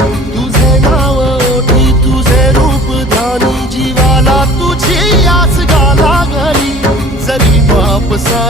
तुझे नाव ओठी तुझे रूप ध्यानी जीवाला तुझी आस गा लागली जरी बाप सा